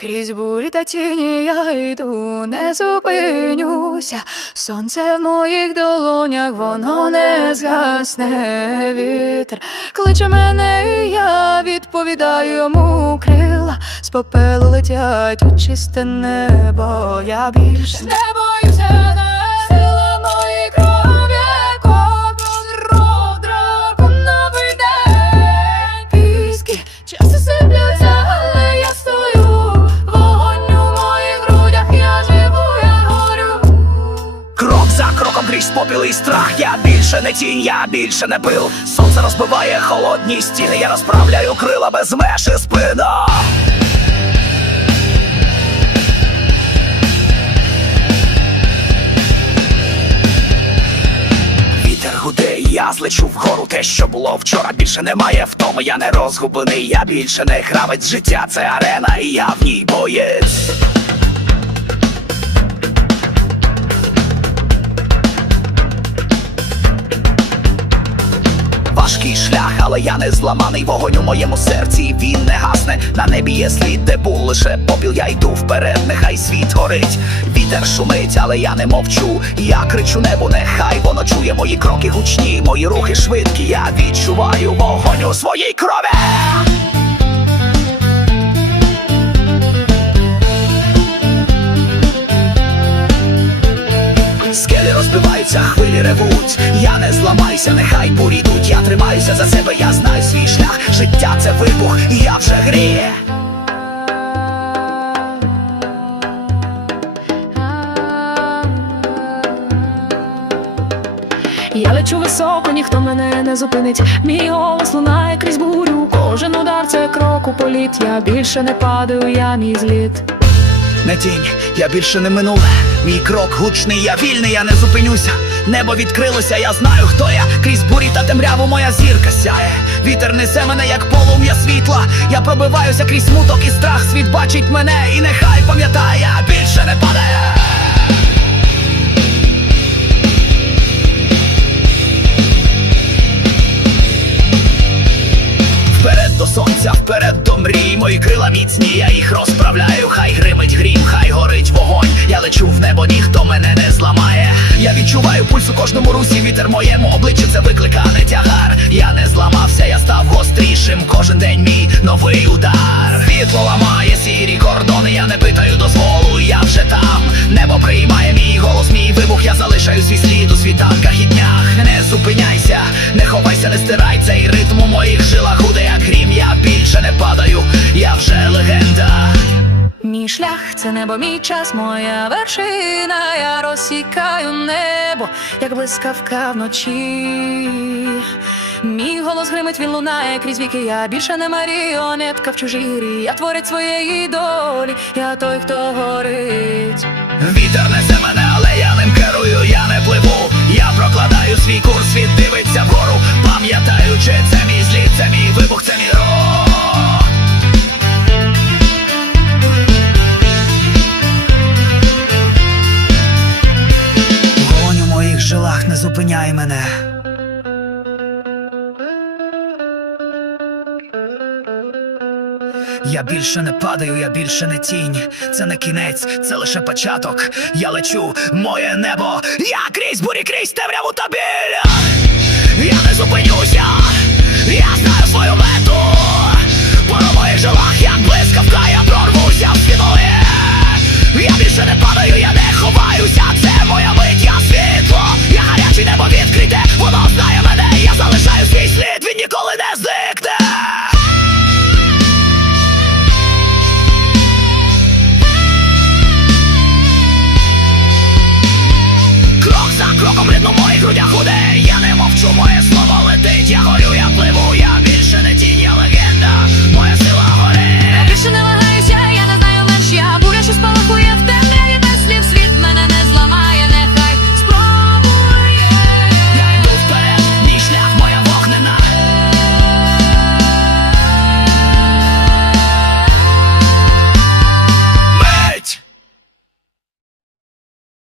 Крізь бурі та тіні я йду, не зупинюся. Сонце в моїх долонях, воно не згасне вітер. Кличе мене, і я відповідаю йому крила. З попелу летять у чисте небо. Я більше не боюся, кроком крізь попіл і страх. Я більше не тінь, я більше не пил. Сонце розбиває холодні стіни. Я розправляю крила без меж і спина. Вітер гуде, я злечу вгору те, що було вчора, більше немає втоми, я не розгублений, я більше не гравець життя, це арена, і я в ній боєць. Але я не зламаний вогонь у моєму серці, він не гасне. На небі є слід, де був лише попіл, я йду вперед, нехай світ горить. Вітер шумить, але я не мовчу. Я кричу небу, нехай воно чує мої кроки гучні, мої рухи швидкі. Я відчуваю вогонь у своїй крові. Скелі розбиваються, хвилі ревуть. Я не зламаюся, нехай бурі. Я за себе, я знаю свій шлях. Життя це вибух, і я вже гріє. Я лечу високо, ніхто мене не зупинить. Мій голос лунає крізь бурю. Кожен удар це крок у політ. Я більше не падаю, я мій зліт. Не тінь, я більше не минуле. Мій крок гучний, я вільний, я не зупинюся. Небо відкрилося, я знаю, хто я. Крізь бурі та темряву моя зірка сяє. Вітер несе мене, як полум'я світла. Я пробиваюся крізь смуток і страх. Світ бачить мене, і нехай пам'ятає, більше не падає. Сонця, вперед до мрій, мої крила міцні, я їх розправляю. Хай гримить грім, хай горить вогонь. Я лечу в небо, ніхто мене не зламає. Я відчуваю пульс у кожному русі, вітер моєму обличчю це викликане тягар. Я не зламався, я став гострішим. Кожен день мій новий удар. Світло ламає сірі кордони, я не питаю дозволу, я вже там. Небо приймає мій голос, мій вибух, я залишаю свій слід у світанках і днях. Не зупиняйся, не ховайся, не стирай цей ритм вже легенда. Мій шлях це небо, мій час, моя вершина. Я розсікаю небо, як блискавка вночі. Мій голос гримить, він лунає крізь віки. Я більше не маріонетка в чужій грі. Я творець своєї долі, я той, хто горить. Вітер несе мене, зупиняй мене. Я більше не падаю, я більше не тінь. Це не кінець, це лише початок. Я лечу, моє небо. Я крізь бурі, крізь темряву та біль. Я не зупинюся,